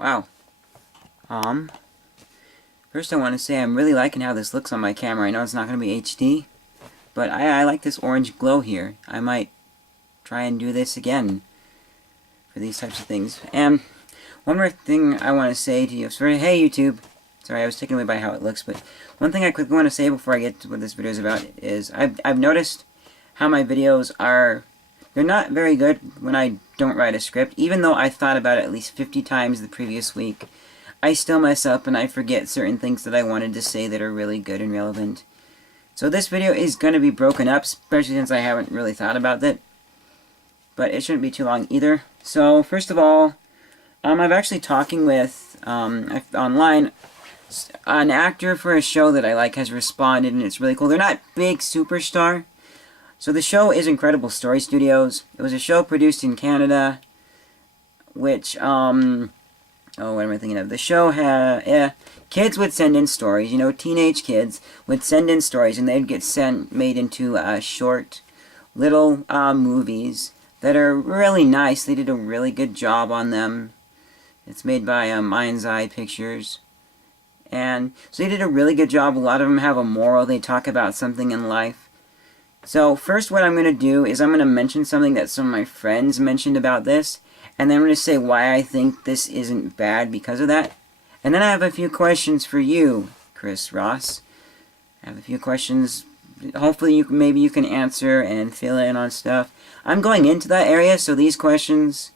Wow. First I want to say I'm really liking how this looks on my camera. I know it's not going to be HD, but I like this orange glow here. I might try and do this again for these types of things. And one more thing I want to say to you. Sorry, hey YouTube. Sorry, I was taken away by how it looks, but one thing I quickly want to say before I get to what this video is about is I've noticed how my videos are, they're not very good when I don't write a script. Even though I thought about it at least 50 times the previous week, I still mess up and I forget certain things that I wanted to say that are really good and relevant. So this video is going to be broken up, especially since I haven't really thought about it. But it shouldn't be too long either. So first of all, I'm actually talking with, online, an actor for a show that I like has responded, and it's really cool. They're not big superstar. So the show is Incredible Story Studios. It was a show produced in Canada, which, oh, what am I thinking of? The show had, kids would send in stories, you know, teenage kids would send in stories, and they'd get made into short little movies that are really nice. They did a really good job on them. It's made by Mind's Eye Pictures. And so they did a really good job. A lot of them have a moral. They talk about something in life. So first what I'm going to do is I'm going to mention something that some of my friends mentioned about this. And then I'm going to say why I think this isn't bad because of that. And then I have a few questions for you, Chris Ross. I have a few questions. Hopefully maybe you can answer and fill in on stuff. I'm going into that area, so these questions,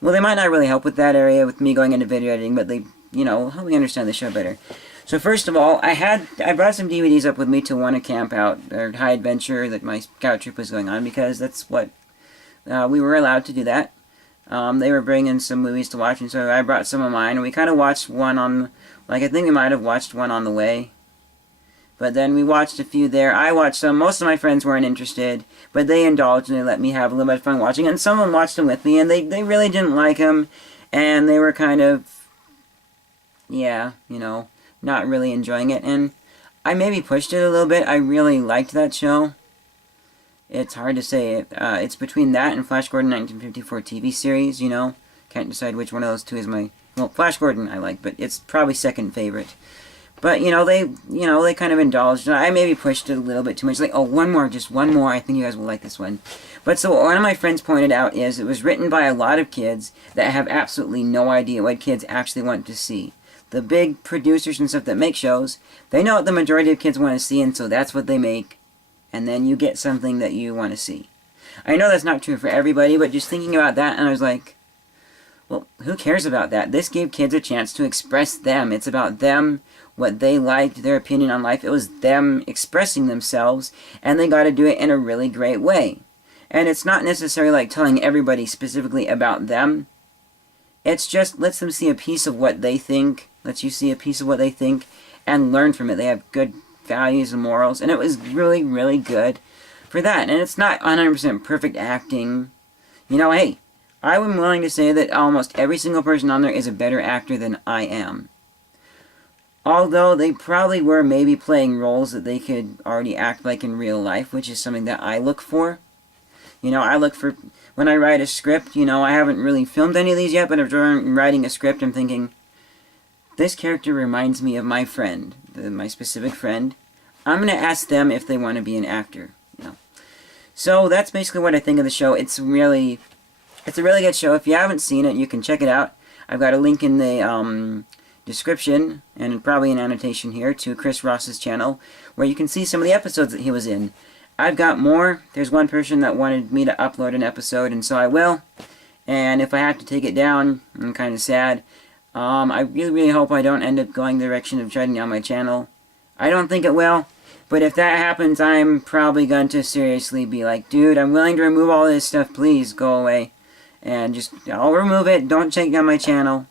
well, they might not really help with that area with me going into video editing, but they, you know, help me understand the show better. So first of all, I brought some DVDs up with me to want to camp out, or high adventure that my scout troop was going on, because that's what, we were allowed to do that. They were bringing some movies to watch, and so I brought some of mine, and we kind of watched one on, like, I think we might have watched one on the way. But then we watched a few there. I watched some. Most of my friends weren't interested, but they indulged and they let me have a little bit of fun watching it. And some of them watched them with me, and they really didn't like them, and they were kind of, yeah, you know, not really enjoying it. And I maybe pushed it a little bit. I really liked that show. It's hard to say. It's between that and Flash Gordon 1954 TV series, you know. Can't decide which one of those two is my... Well, Flash Gordon I like, but it's probably second favorite. But, you know, they kind of indulged. I maybe pushed it a little bit too much. Like, oh, one more, just one more. I think you guys will like this one. But so one of my friends pointed out is it was written by a lot of kids that have absolutely no idea what kids actually want to see. The big producers and stuff that make shows, they know what the majority of kids want to see, and so that's what they make. And then you get something that you want to see. I know that's not true for everybody, but just thinking about that, and I was like, well, who cares about that? This gave kids a chance to express them. It's about them, what they liked, their opinion on life. It was them expressing themselves, and they got to do it in a really great way. And it's not necessarily like telling everybody specifically about them. It's just lets them see a piece of what they think, lets you see a piece of what they think, and learn from it. They have good values and morals, and it was really, really good for that. And it's not 100% perfect acting. You know, hey, I'm willing to say that almost every single person on there is a better actor than I am. Although they probably were maybe playing roles that they could already act like in real life, which is something that I look for. You know, I look for, when I write a script, you know, I haven't really filmed any of these yet, but if I'm writing a script, I'm thinking, this character reminds me of my friend, my specific friend. I'm going to ask them if they want to be an actor, you know. So that's basically what I think of the show. It's a really good show. If you haven't seen it, you can check it out. I've got a link in the description, and probably an annotation here, to Chris Ross's channel, where you can see some of the episodes that he was in. I've got more. There's one person that wanted me to upload an episode, and so I will. And if I have to take it down, I'm kind of sad. I really, really hope I don't end up going the direction of shutting down my channel. I don't think it will, but if that happens, I'm probably going to seriously be like, dude, I'm willing to remove all this stuff, please go away. And just, I'll remove it, don't take down my channel.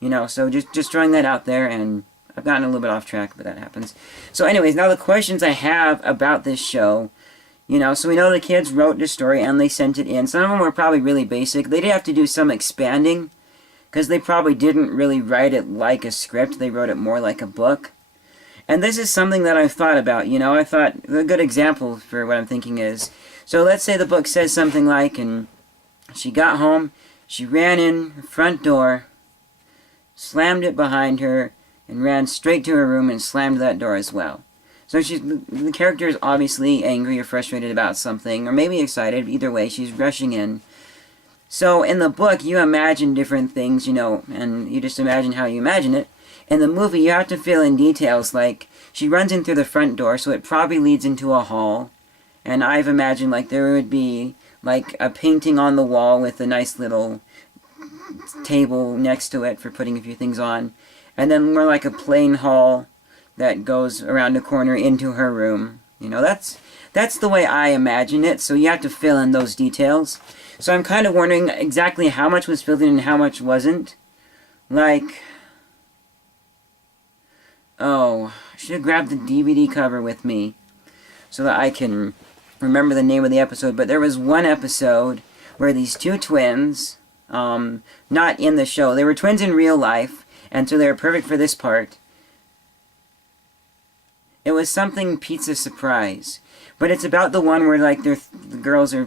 You know, so just throwing that out there, and I've gotten a little bit off track, but that happens. So anyways, now the questions I have about this show, you know, so we know the kids wrote the story and they sent it in. Some of them were probably really basic. They did have to do some expanding, because they probably didn't really write it like a script. They wrote it more like a book. And this is something that I've thought about, you know. I thought, a good example for what I'm thinking is, so let's say the book says something like, and she got home, she ran in her front door, slammed it behind her, and ran straight to her room and slammed that door as well. So the character is obviously angry or frustrated about something, or maybe excited. Either way, she's rushing in. So in the book, you imagine different things, you know, and you just imagine how you imagine it. In the movie, you have to fill in details, like she runs in through the front door, so it probably leads into a hall. And I've imagined, like, there would be, like, a painting on the wall with a nice little table next to it for putting a few things on. And then more like a plain hall that goes around a corner into her room. You know, that's the way I imagine it, so you have to fill in those details. So I'm kind of wondering exactly how much was filled in and how much wasn't. Like, oh, I should have grabbed the DVD cover with me so that I can remember the name of the episode. But there was one episode where these two twins, not in the show, they were twins in real life, and so they were perfect for this part. It was something Pizza Surprise. But it's about the one where, like, the girls are,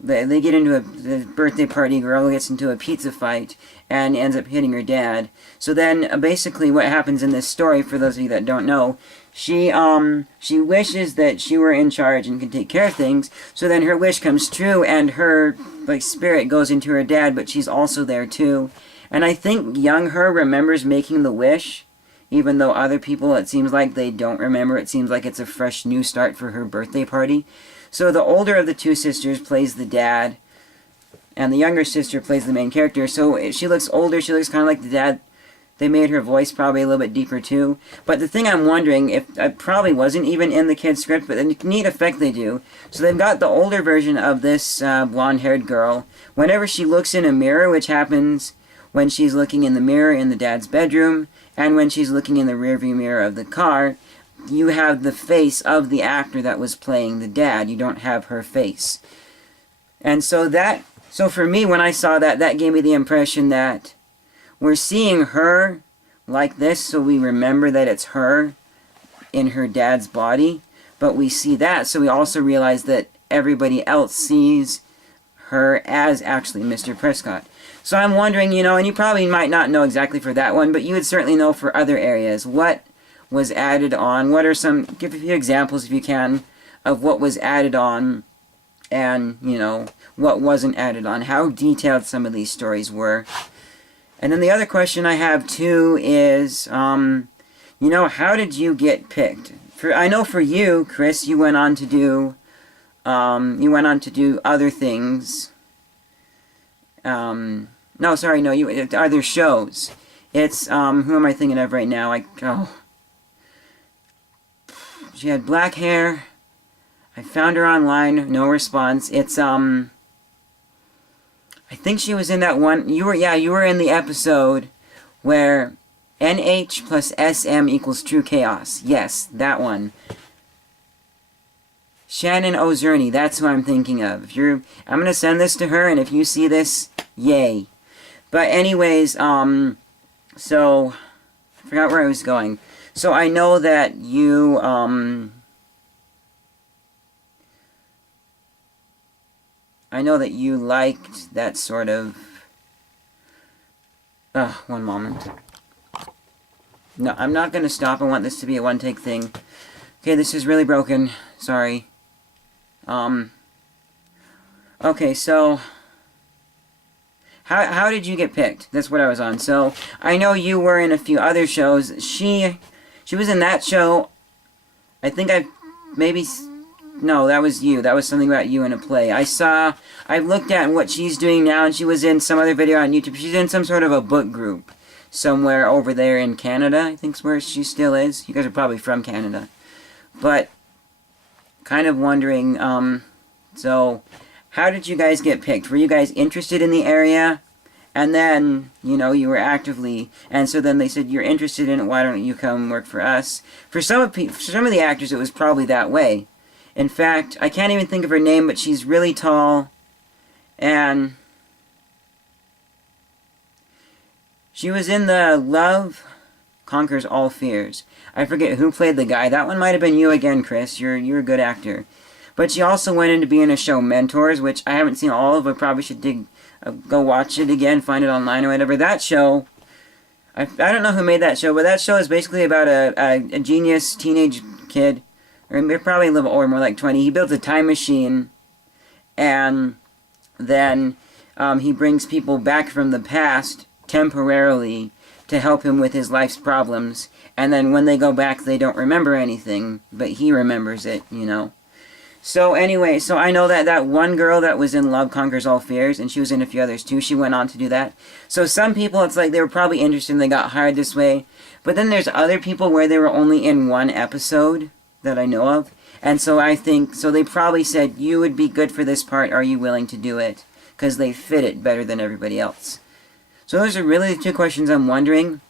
they get into the birthday party, girl gets into a pizza fight, and ends up hitting her dad. So then, basically, what happens in this story, for those of you that don't know, she wishes that she were in charge and could take care of things, so then her wish comes true, and her, like, spirit goes into her dad, but she's also there, too. And I think young her remembers making the wish, even though other people, it seems like they don't remember. It seems like it's a fresh new start for her birthday party. So the older of the two sisters plays the dad, and the younger sister plays the main character. So she looks older, she looks kind of like the dad. They made her voice probably a little bit deeper too. But the thing I'm wondering, if it probably wasn't even in the kid's script, but the neat effect they do. So they've got the older version of this blonde-haired girl. Whenever she looks in a mirror, which happens when she's looking in the mirror in the dad's bedroom, and when she's looking in the rearview mirror of the car, you have the face of the actor that was playing the dad. You don't have her face. And so for me, when I saw that, that gave me the impression that we're seeing her like this, so we remember that it's her in her dad's body, but we see that, so we also realize that everybody else sees her as actually Mr. Prescott. So I'm wondering, you know, and you probably might not know exactly for that one, but you would certainly know for other areas. What was added on? What are some, give a few examples if you can, of what was added on and, you know, what wasn't added on. How detailed some of these stories were. And then the other question I have too is, you know, how did you get picked? I know for you, Chris, you went on to do other things. No, sorry, no, other shows. It's, who am I thinking of right now? She had black hair. I found her online, no response. It's, I think she was in that one, you were in the episode where NH plus SM equals true chaos. Yes, that one. Shannon Ozerny, that's who I'm thinking of. I'm gonna send this to her, and if you see this, yay. But anyways, so, I forgot where I was going. So I know that you, I know that you liked that sort of, one moment. No, I'm not gonna stop. I want this to be a one-take thing. Okay, this is really broken. Sorry. Okay, so how did you get picked? That's what I was on. So I know you were in a few other shows. She was in that show. I think no, that was you. That was something about you in a play. I've looked at what she's doing now, and she was in some other video on YouTube. She's in some sort of a book group somewhere over there in Canada, I think's where she still is. You guys are probably from Canada. But kind of wondering, so how did you guys get picked? Were you guys interested in the area? And then, you know, you were actively, and so then they said, you're interested in it, why don't you come work for us? For some of the actors, it was probably that way. In fact, I can't even think of her name, but she's really tall, and she was in the Love Conquers All Fears. I forget who played the guy. That one might have been you again, Chris. You're a good actor. But she also went into being a show, Mentors, which I haven't seen all of. I probably should go watch it again, find it online or whatever. That show, I don't know who made that show, but that show is basically about a genius teenage kid, or probably a little older, more like 20. He builds a time machine, and then he brings people back from the past temporarily to help him with his life's problems. And then when they go back, they don't remember anything, but he remembers it, you know. So anyway, so I know that that one girl that was in Love Conquers All Fears, and she was in a few others too, she went on to do that. So some people, it's like they were probably interested and they got hired this way. But then there's other people where they were only in one episode that I know of. And so I think, so they probably said, you would be good for this part, are you willing to do it? Because they fit it better than everybody else. So those are really the two questions I'm wondering.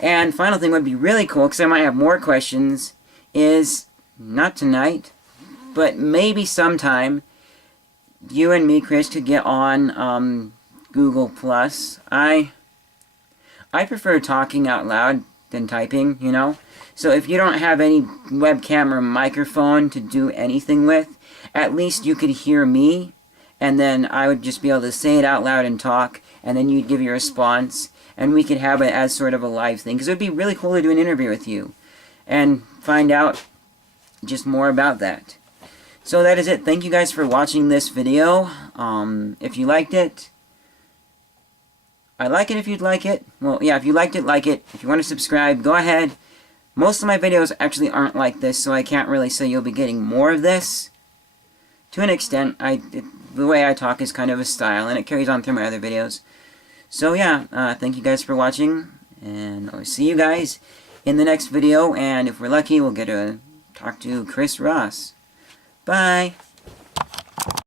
And final thing would be really cool, because I might have more questions, is, not tonight, but maybe sometime, you and me, Chris, could get on Google+. I prefer talking out loud than typing, you know? So if you don't have any webcam or microphone to do anything with, at least you could hear me, and then I would just be able to say it out loud and talk, and then you'd give your response, and we could have it as sort of a live thing, because it would be really cool to do an interview with you, and find out just more about that. So that is it. Thank you guys for watching this video. If you liked it, I like it if you'd like it. Well, yeah, if you liked it, like it. If you want to subscribe, go ahead. Most of my videos actually aren't like this, so I can't really say you'll be getting more of this. To an extent, the way I talk is kind of a style, and it carries on through my other videos. So yeah, thank you guys for watching, and I'll see you guys in the next video, and if we're lucky, we'll get to talk to Chris Ross. Bye!